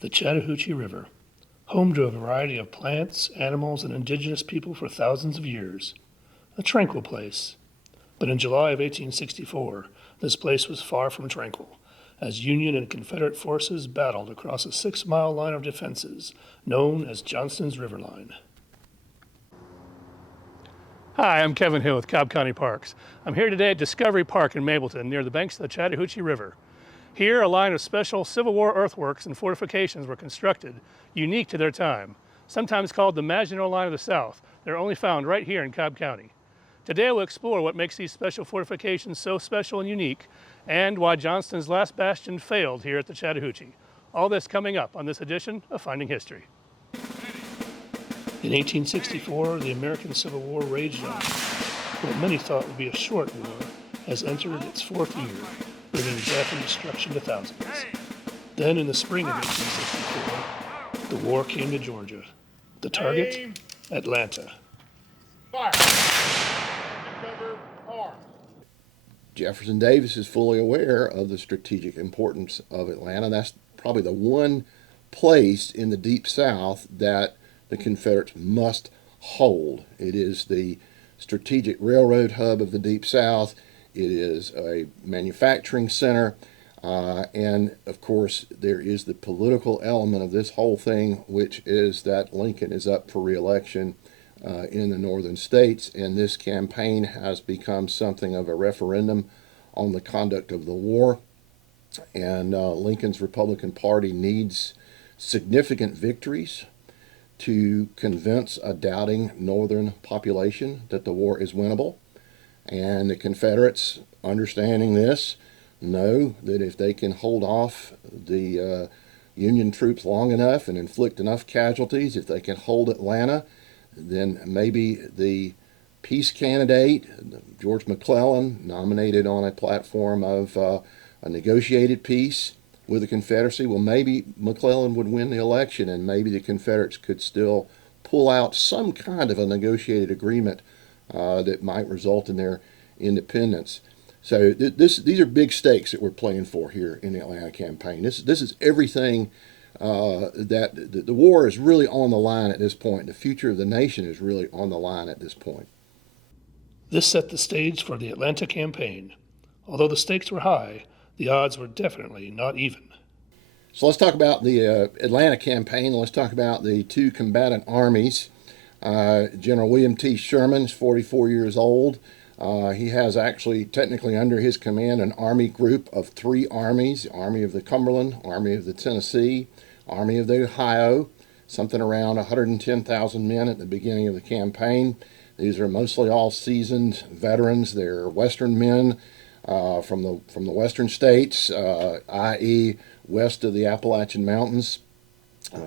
the Chattahoochee River, home to a variety of plants, animals, and indigenous people for thousands of years. A tranquil place. But in July of 1864, this place was far from tranquil, as Union and Confederate forces battled across a 6-mile line of defenses known as Johnston's River Line. Hi, I'm Kevin Hill with Cobb County Parks. I'm here today at Discovery Park in Mableton, near the banks of the Chattahoochee River. Here, a line of special Civil War earthworks and fortifications were constructed, unique to their time. Sometimes called the Maginot Line of the South, they're only found right here in Cobb County. Today we'll explore what makes these special fortifications so special and unique, and why Johnston's last bastion failed here at the Chattahoochee. All this coming up on this edition of Finding History. In 1864, the American Civil War raged on. What many thought would be a short war has entered its 4th year, bringing death and destruction to thousands. Then, in the spring of 1864, the war came to Georgia. The target? Atlanta. Fire! Cover arms. Jefferson Davis is fully aware of the strategic importance of Atlanta. That's probably the one place in the Deep South that the Confederates must hold. It is the strategic railroad hub of the Deep South. It is a manufacturing center. And, of course, there is the political element of this whole thing, which is that Lincoln is up for re-election in the northern states, and this campaign has become something of a referendum on the conduct of the war. And Lincoln's Republican Party needs significant victories to convince a doubting northern population that the war is winnable. And the Confederates, understanding this, know that if they can hold off the Union troops long enough and inflict enough casualties, if they can hold Atlanta, then maybe the peace candidate, George McClellan, nominated on a platform of a negotiated peace with the Confederacy, well, maybe McClellan would win the election, and maybe the Confederates could still pull out some kind of a negotiated agreement that might result in their independence. So these are big stakes that we're playing for here in the Atlanta campaign. This is everything that the war is really on the line at this point. The future of the nation is really on the line at this point. This set the stage for the Atlanta campaign. Although the stakes were high, the odds were definitely not even. So let's talk about the Atlanta campaign. Let's talk about the two combatant armies. General William T. Sherman is 44 years old. He has actually technically under his command an army group of 3 armies: Army of the Cumberland, Army of the Tennessee, Army of the Ohio, something around 110,000 men at the beginning of the campaign. These are mostly all seasoned veterans. They're Western men from the western states, i.e. west of the Appalachian Mountains.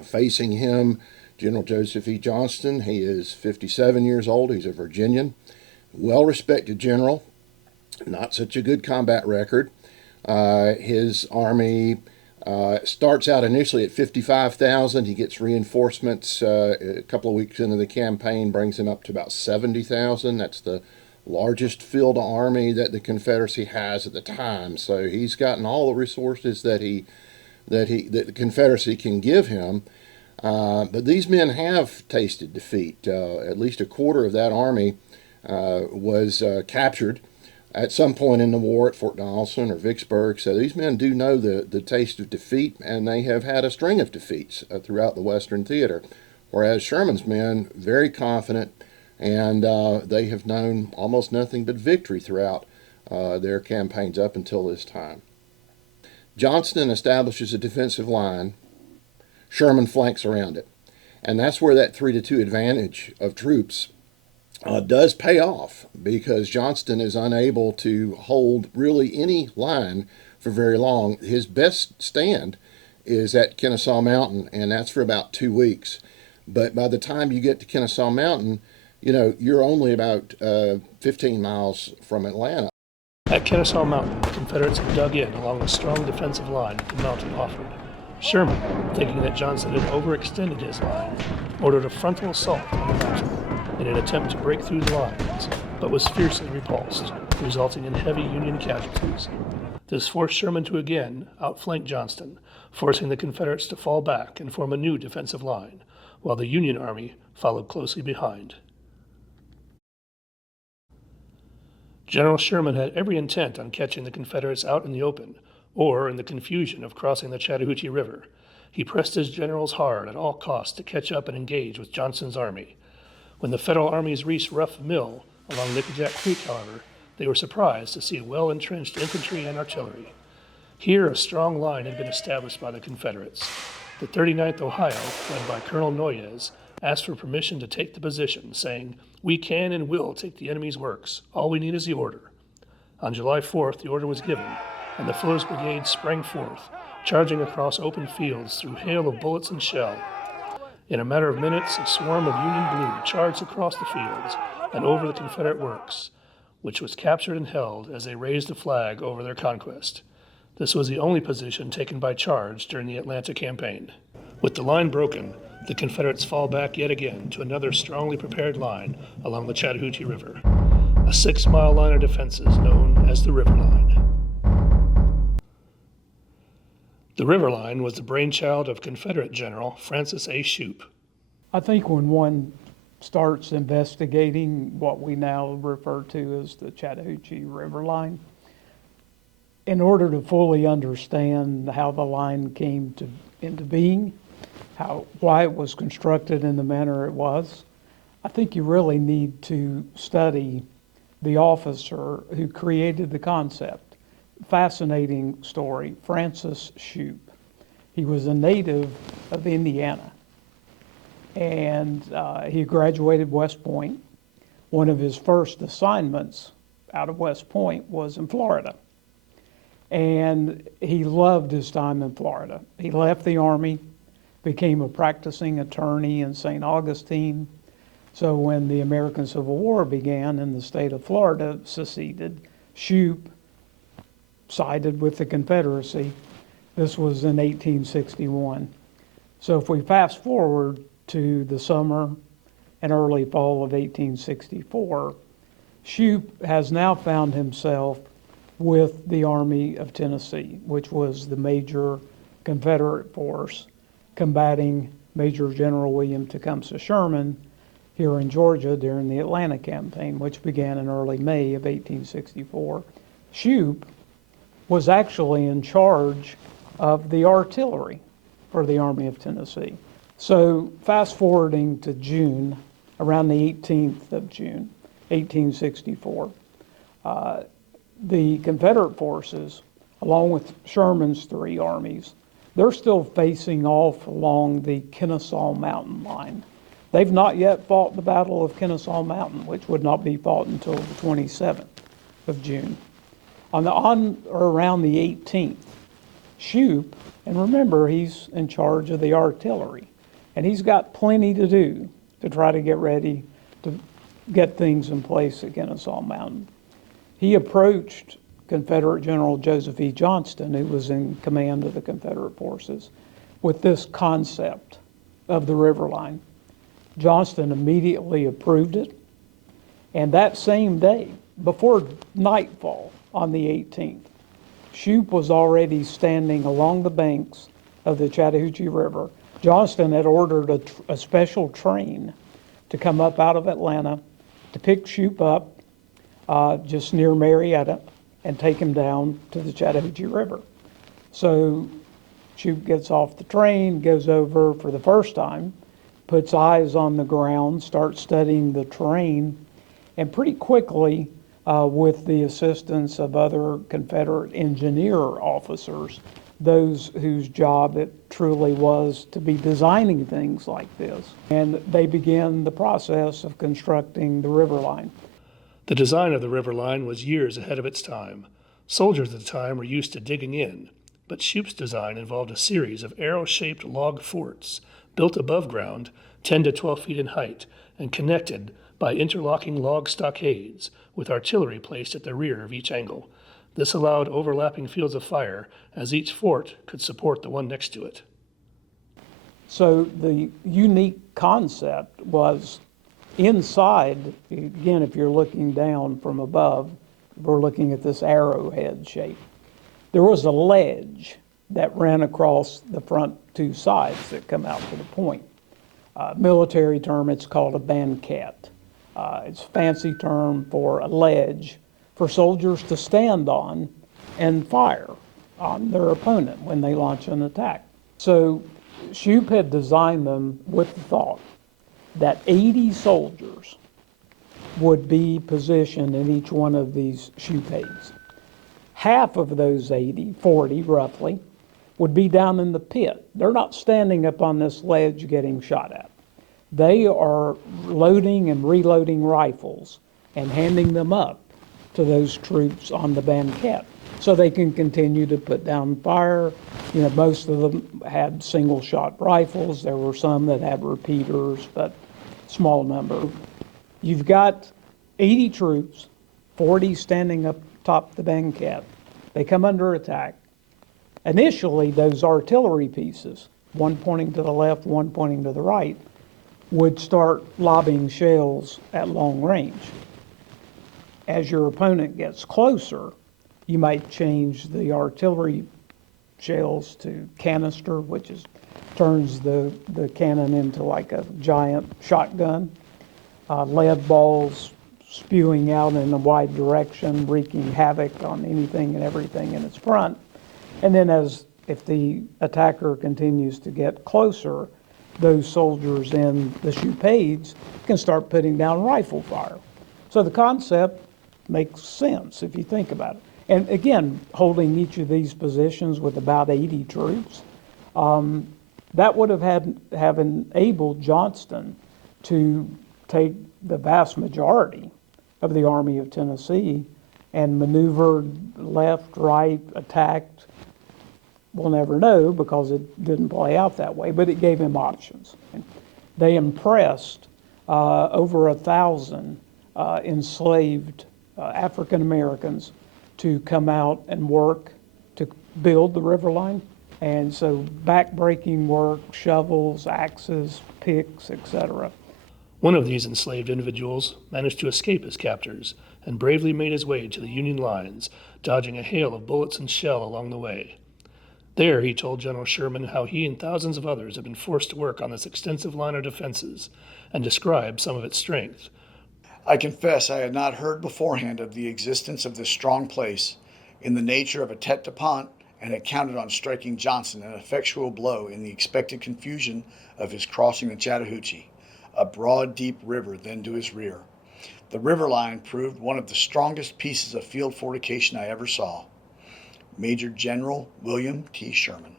Facing him, General Joseph E. Johnston. He is 57 years old. He's a Virginian. Well-respected general, not such a good combat record. His army starts out initially at 55,000. He gets reinforcements a couple of weeks into the campaign, brings him up to about 70,000. That's the largest field army that the Confederacy has at the time. So he's gotten all the resources that the Confederacy can give him. But these men have tasted defeat. At least a quarter of that army was captured at some point in the war at Fort Donelson or Vicksburg. So these men do know the taste of defeat, and they have had a string of defeats throughout the Western theater. Whereas Sherman's men, very confident, and they have known almost nothing but victory throughout their campaigns up until this time. Johnston establishes a defensive line. Sherman flanks around it. And that's where that 3-2 advantage of troops does pay off, because Johnston is unable to hold really any line for very long. His best stand is at Kennesaw Mountain, and that's for about 2 weeks. But by the time you get to Kennesaw Mountain, you're only about 15 miles from Atlanta. At Kennesaw Mountain, the Confederates had dug in along a strong defensive line that the mountain offered. Sherman, thinking that Johnston had overextended his line, ordered a frontal assault on the mountain in an attempt to break through the lines, but was fiercely repulsed, resulting in heavy Union casualties. This forced Sherman to again outflank Johnston, forcing the Confederates to fall back and form a new defensive line, while the Union Army followed closely behind. General Sherman had every intent on catching the Confederates out in the open, or in the confusion of crossing the Chattahoochee River. He pressed his generals hard at all costs to catch up and engage with Johnston's army. When the Federal armies reached Rough Mill along Nickajack Creek, however, they were surprised to see well-entrenched infantry and artillery. Here a strong line had been established by the Confederates. The 39th Ohio, led by Colonel Noyes, asked for permission to take the position, saying, "We can and will take the enemy's works. All we need is the order." On July 4th, the order was given, and the Fuller's Brigade sprang forth, charging across open fields through hail of bullets and shell. In a matter of minutes, a swarm of Union blue charged across the fields and over the Confederate works, which was captured and held as they raised the flag over their conquest. This was the only position taken by charge during the Atlanta campaign. With the line broken, the Confederates fall back yet again to another strongly prepared line along the Chattahoochee River, a 6-mile line of defenses known as the River Line. The River Line was the brainchild of Confederate General Francis A. Shoup. I think when one starts investigating what we now refer to as the Chattahoochee River Line, in order to fully understand how the line came into being, why it was constructed in the manner it was, I think you really need to study the officer who created the concept. Fascinating story, Francis Shoup. He was a native of Indiana, and he graduated West Point. One of his first assignments out of West Point was in Florida, and he loved his time in Florida. He left the Army, became a practicing attorney in St. Augustine. So when the American Civil War began and the state of Florida seceded, Shoup sided with the Confederacy. This was in 1861. So if we fast forward to the summer and early fall of 1864, Shoup has now found himself with the Army of Tennessee, which was the major Confederate force combating Major General William Tecumseh Sherman here in Georgia during the Atlanta campaign, which began in early May of 1864. Shoup was actually in charge of the artillery for the Army of Tennessee. So fast forwarding to June, around the 18th of June, 1864, the Confederate forces, along with Sherman's 3 armies, they're still facing off along the Kennesaw Mountain line. They've not yet fought the Battle of Kennesaw Mountain, which would not be fought until the 27th of June. On or around the 18th, Shoup, and remember, he's in charge of the artillery, and he's got plenty to do to try to get ready to get things in place at Kennesaw Mountain. He approached Confederate General Joseph E. Johnston, who was in command of the Confederate forces, with this concept of the river line. Johnston immediately approved it, and that same day, before nightfall on the 18th, Shoup was already standing along the banks of the Chattahoochee River. Johnston had ordered a special train to come up out of Atlanta to pick Shoup up just near Marietta and take him down to the Chattahoochee River. So Shoup gets off the train, goes over for the first time, puts eyes on the ground, starts studying the terrain, and pretty quickly, with the assistance of other Confederate engineer officers, those whose job it truly was to be designing things like this, and they began the process of constructing the river line. The design of the river line was years ahead of its time. Soldiers at the time were used to digging in, but Shoup's design involved a series of arrow-shaped log forts built above ground, 10 to 12 feet in height, and connected by interlocking log stockades with artillery placed at the rear of each angle. This allowed overlapping fields of fire, as each fort could support the one next to it. So the unique concept was inside, again, if you're looking down from above, we're looking at this arrowhead shape. there was a ledge that ran across the front two sides that come out to the point. Military term, it's called a banquette. It's a fancy term for a ledge for soldiers to stand on and fire on their opponent when they launch an attack. So Shoup had designed them with the thought that 80 soldiers would be positioned in each one of these Shoupades. Half of those 80, 40 roughly, would be down in the pit. They're not standing up on this ledge getting shot at. They are loading and reloading rifles and handing them up to those troops on the banquette so they can continue to put down fire. You know, most of them had single shot rifles. There were some that had repeaters, but small number. You've got 80 troops, 40 standing up top the banquette. They come under attack. Initially, those artillery pieces, one pointing to the left, one pointing to the right, would start lobbing shells at long range. As your opponent gets closer, you might change the artillery shells to canister, which turns the cannon into like a giant shotgun. Lead balls spewing out in a wide direction, wreaking havoc on anything and everything in its front. And then if the attacker continues to get closer, those soldiers in the Shoupades can start putting down rifle fire. So the concept makes sense if you think about it. And again, holding each of these positions with about 80 troops, that would have enabled Johnston to take the vast majority of the Army of Tennessee and maneuvered left, right, attacked. We'll never know because it didn't play out that way, but it gave him options. They impressed over 1,000 enslaved African Americans to come out and work to build the river line. And so backbreaking work, shovels, axes, picks, etc. One of these enslaved individuals managed to escape his captors and bravely made his way to the Union lines, dodging a hail of bullets and shell along the way. There he told General Sherman how he and thousands of others had been forced to work on this extensive line of defenses and described some of its strength. I confess I had not heard beforehand of the existence of this strong place in the nature of a tete-de-pont, and had counted on striking Johnson an effectual blow in the expected confusion of his crossing the Chattahoochee, a broad, deep river then to his rear. The river line proved one of the strongest pieces of field fortification I ever saw. Major General William T. Sherman.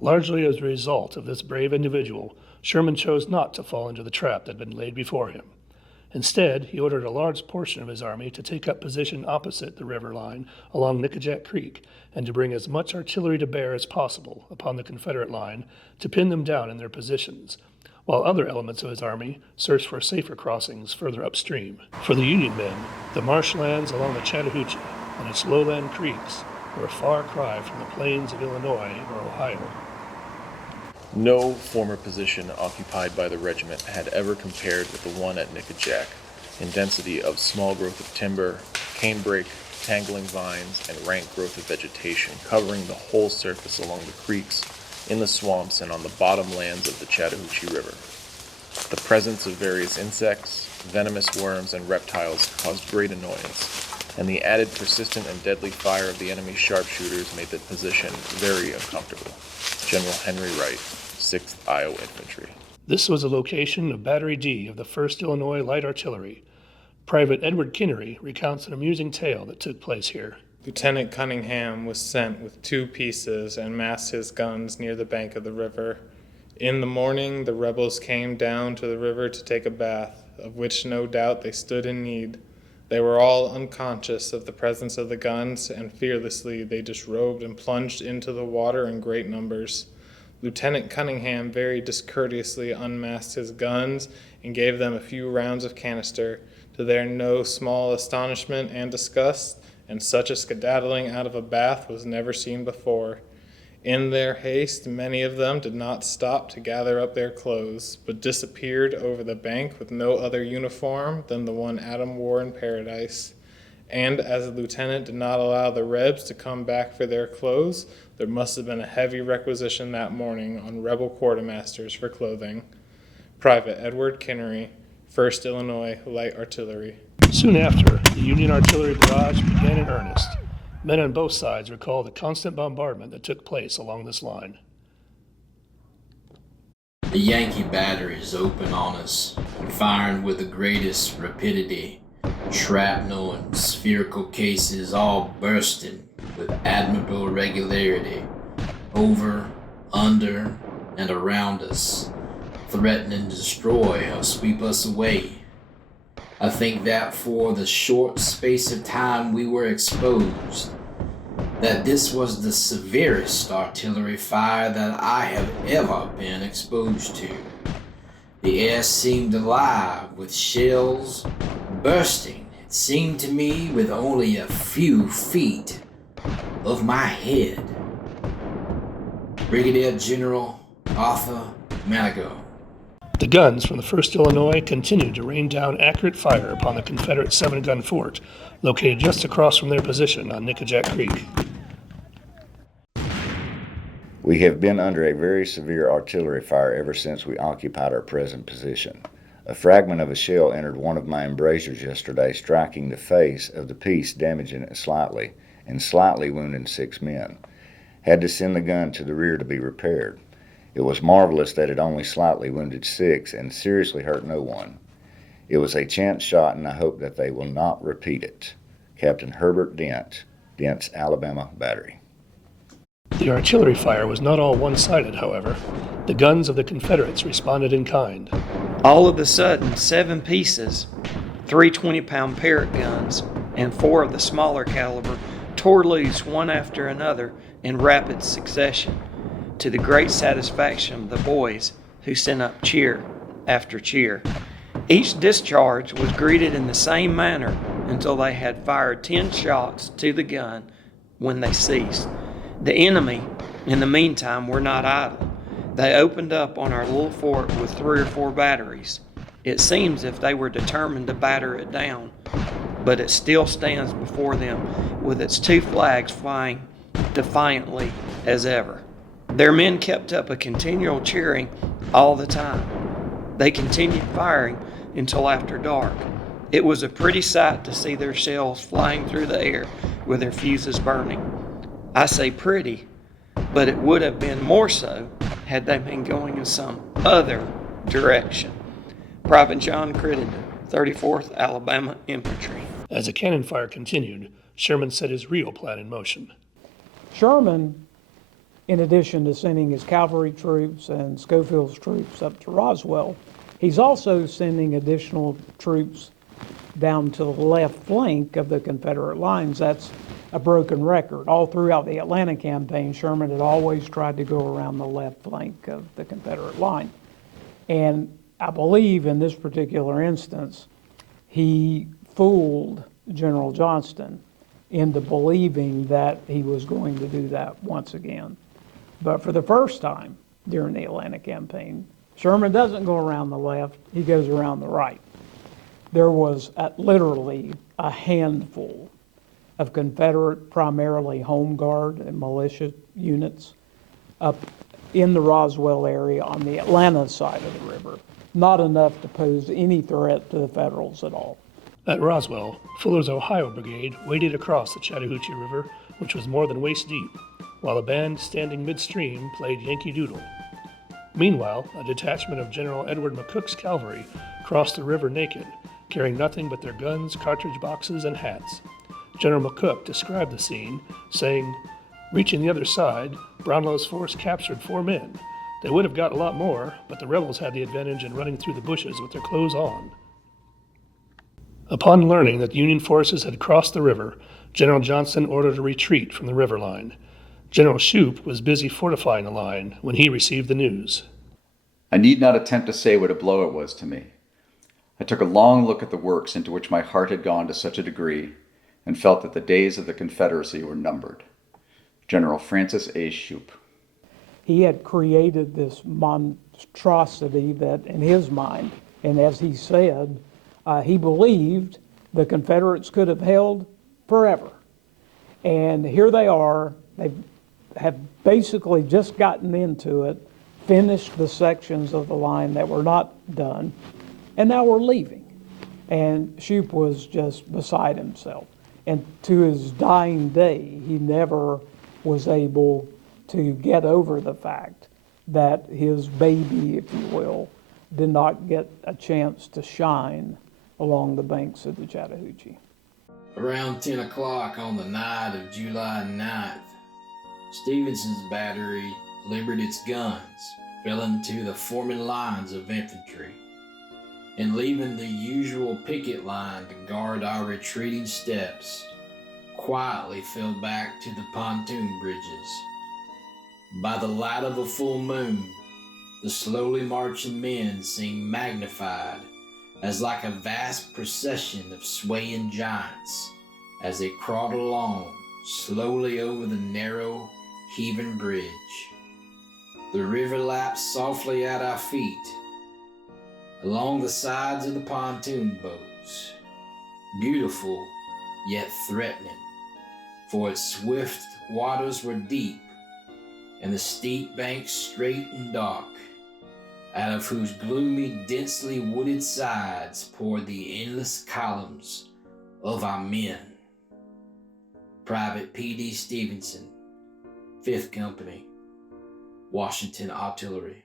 Largely as a result of this brave individual, Sherman chose not to fall into the trap that had been laid before him. Instead, he ordered a large portion of his army to take up position opposite the river line along Nickajack Creek and to bring as much artillery to bear as possible upon the Confederate line to pin them down in their positions, while other elements of his army searched for safer crossings further upstream. For the Union men, the marshlands along the Chattahoochee and its lowland creeks were a far cry from the plains of Illinois or Ohio. No former position occupied by the regiment had ever compared with the one at Nickajack in density of small growth of timber, canebrake, tangling vines, and rank growth of vegetation covering the whole surface along the creeks, in the swamps, and on the bottom lands of the Chattahoochee River. The presence of various insects, venomous worms, and reptiles caused great annoyance, and the added persistent and deadly fire of the enemy's sharpshooters made the position very uncomfortable. General Henry Wright, 6th Iowa Infantry. This was a location of Battery D of the 1st Illinois Light Artillery. Private Edward Kinnery recounts an amusing tale that took place here. Lieutenant Cunningham was sent with 2 pieces and massed his guns near the bank of the river. In the morning, the rebels came down to the river to take a bath, of which no doubt they stood in need. They were all unconscious of the presence of the guns, and fearlessly they disrobed and plunged into the water in great numbers. Lieutenant Cunningham very discourteously unmasked his guns and gave them a few rounds of canister, to their no small astonishment and disgust, and such a skedaddling out of a bath was never seen before. In their haste, many of them did not stop to gather up their clothes, but disappeared over the bank with no other uniform than the one Adam wore in paradise. and as the lieutenant did not allow the Rebs to come back for their clothes, there must have been a heavy requisition that morning on rebel quartermasters for clothing. Private Edward Kinnery, 1st Illinois Light Artillery. Soon after, the Union artillery barrage began in earnest. Men on both sides recall the constant bombardment that took place along this line. The Yankee batteries open on us, firing with the greatest rapidity, shrapnel and spherical cases all bursting with admirable regularity, over, under, and around us, threatening to destroy or sweep us away. I think that for the short space of time we were exposed, that this was the severest artillery fire that I have ever been exposed to. The air seemed alive with shells bursting, it seemed to me, with only a few feet of my head. Brigadier General Arthur Manigault. The guns from the 1st Illinois continued to rain down accurate fire upon the Confederate 7-gun fort, located just across from their position on Nickajack Creek. We have been under a very severe artillery fire ever since we occupied our present position. A fragment of a shell entered one of my embrasures yesterday, striking the face of the piece, damaging it slightly, and slightly wounding 6 men. Had to send the gun to the rear to be repaired. It was marvelous that it only slightly wounded 6 and seriously hurt no one. It was a chance shot, and I hope that they will not repeat it. Captain Herbert Dent, Dent's Alabama Battery. The artillery fire was not all one-sided, however. The guns of the Confederates responded in kind. All of a sudden, 7 pieces, 3 20-pound Parrott guns, and 4 of the smaller caliber tore loose one after another in rapid succession, to the great satisfaction of the boys, who sent up cheer after cheer. Each discharge was greeted in the same manner until they had fired 10 shots to the gun, when they ceased. The enemy, in the meantime, were not idle. They opened up on our little fort with 3 or 4 batteries. It seems if they were determined to batter it down, but it still stands before them with its 2 flags flying defiantly as ever. Their men kept up a continual cheering all the time. They continued firing until after dark. It was a pretty sight to see their shells flying through the air with their fuses burning. I say pretty, but it would have been more so had they been going in some other direction. Private John Crittenden, 34th Alabama Infantry. As the cannon fire continued, Sherman set his real plan in motion. Sherman, in addition to sending his cavalry troops and Schofield's troops up to Roswell, he's also sending additional troops down to the left flank of the Confederate lines. That's a broken record. All throughout the Atlanta campaign, Sherman had always tried to go around the left flank of the Confederate line. And I believe in this particular instance, he fooled General Johnston into believing that he was going to do that once again. But for the first time during the Atlanta campaign, Sherman doesn't go around the left, he goes around the right. There was literally a handful of Confederate, primarily Home Guard and militia units up in the Roswell area on the Atlanta side of the river. Not enough to pose any threat to the Federals at all. At Roswell, Fuller's Ohio Brigade waded across the Chattahoochee River, which was more than waist deep, while a band standing midstream played Yankee Doodle. Meanwhile, a detachment of General Edward McCook's cavalry crossed the river naked, carrying nothing but their guns, cartridge boxes, and hats. General McCook described the scene, saying, "Reaching the other side, Brownlow's force captured 4 men. They would have got a lot more, but the rebels had the advantage in running through the bushes with their clothes on." Upon learning that the Union forces had crossed the river, General Johnston ordered a retreat from the river line. General Shoup was busy fortifying the line when he received the news. I need not attempt to say what a blow it was to me. I took a long look at the works into which my heart had gone to such a degree, and felt that the days of the Confederacy were numbered. General Francis A. Shoup. He had created this monstrosity that, in his mind, and as he said, he believed the Confederates could have held forever. And here they are, they have basically just gotten into it, finished the sections of the line that were not done, and now we're leaving. And Shoup was just beside himself. And to his dying day, he never was able to get over the fact that his baby, if you will, did not get a chance to shine along the banks of the Chattahoochee. Around 10 o'clock on the night of July 9th, Stevenson's battery delivered its guns, fell into the forming lines of infantry, and leaving the usual picket line to guard our retreating steps, quietly fell back to the pontoon bridges. By the light of a full moon, the slowly marching men seemed magnified as like a vast procession of swaying giants as they crawled along slowly over the narrow, heaving bridge. The river lapped softly at our feet, along the sides of the pontoon boats, beautiful yet threatening, for its swift waters were deep and the steep banks straight and dark, out of whose gloomy, densely wooded sides poured the endless columns of our men. Private P.D. Stevenson, 5th Company, Washington Artillery.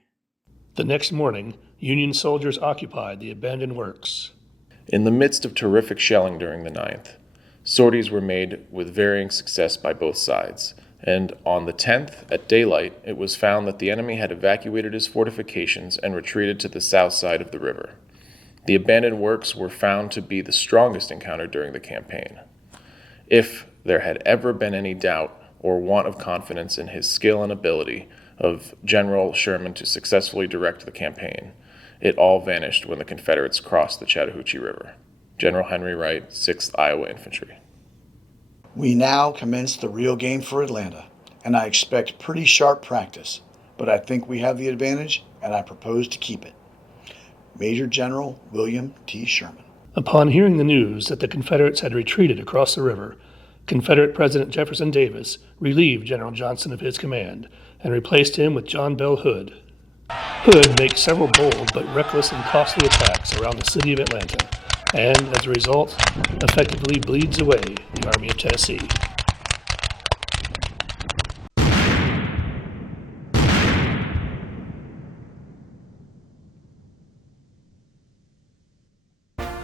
The next morning, Union soldiers occupied the abandoned works. In the midst of terrific shelling during the 9th, sorties were made with varying success by both sides, and on the 10th, at daylight, it was found that the enemy had evacuated his fortifications and retreated to the south side of the river. The abandoned works were found to be the strongest encounter during the campaign. If there had ever been any doubt or want of confidence in his skill and ability of General Sherman to successfully direct the campaign, it all vanished when the Confederates crossed the Chattahoochee River. General Henry Wright, 6th Iowa Infantry. We now commence the real game for Atlanta, and I expect pretty sharp practice, but I think we have the advantage, and I propose to keep it. Major General William T. Sherman. Upon hearing the news that the Confederates had retreated across the river, Confederate President Jefferson Davis relieved General Johnston of his command and replaced him with John Bell Hood. Hood makes several bold but reckless and costly attacks around the city of Atlanta, and as a result, effectively bleeds away the Army of Tennessee.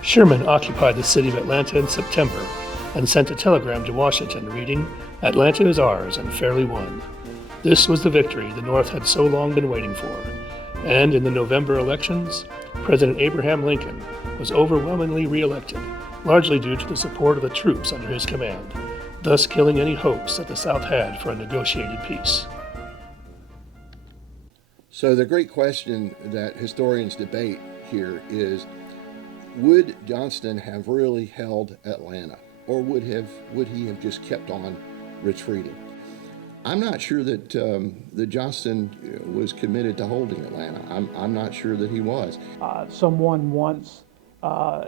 Sherman occupied the city of Atlanta in September and sent a telegram to Washington reading, "Atlanta is ours and fairly won." This was the victory the North had so long been waiting for, and in the November elections, President Abraham Lincoln was overwhelmingly re-elected, largely due to the support of the troops under his command, thus killing any hopes that the South had for a negotiated peace. So the great question that historians debate here is, would Johnston have really held Atlanta, or would he have just kept on retreating? I'm not sure that Johnston was committed to holding Atlanta. I'm not sure that he was. Someone once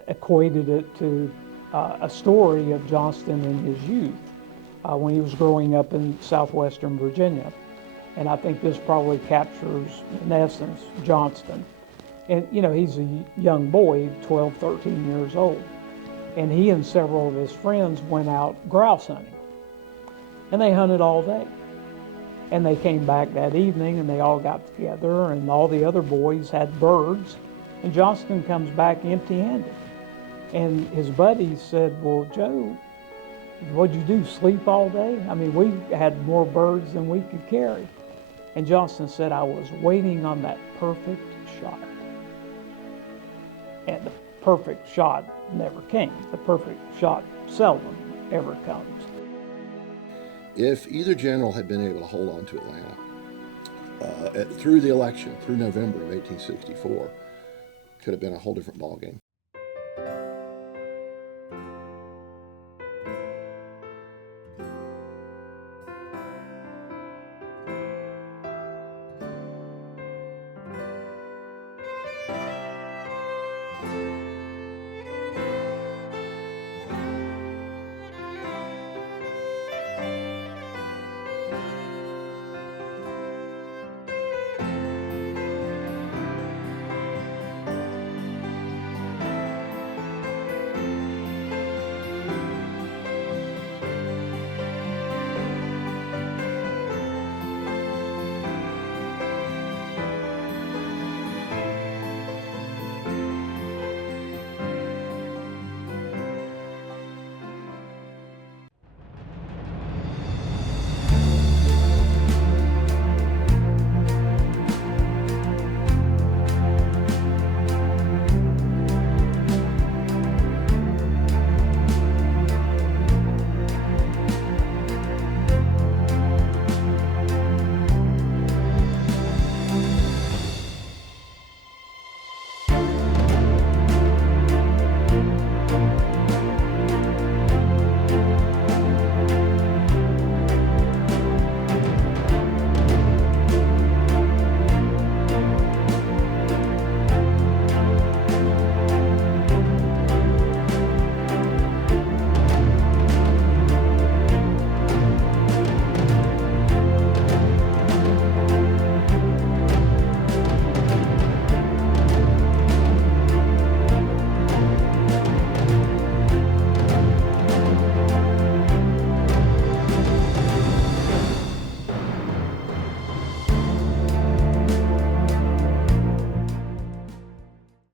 equated it to a story of Johnston in his youth when he was growing up in southwestern Virginia. And I think this probably captures, in essence, Johnston. And, you know, he's a young boy, 12, 13 years old. And he and several of his friends went out grouse hunting. And they hunted all day. And they came back that evening and they all got together and all the other boys had birds. And Johnston comes back empty-handed. And his buddies said, "Well, Joe, what'd you do, sleep all day? I mean, we had more birds than we could carry." And Johnston said, "I was waiting on that perfect shot." And the perfect shot never came. The perfect shot seldom ever comes. If either general had been able to hold on to Atlanta through the election, through November of 1864, could have been a whole different ballgame.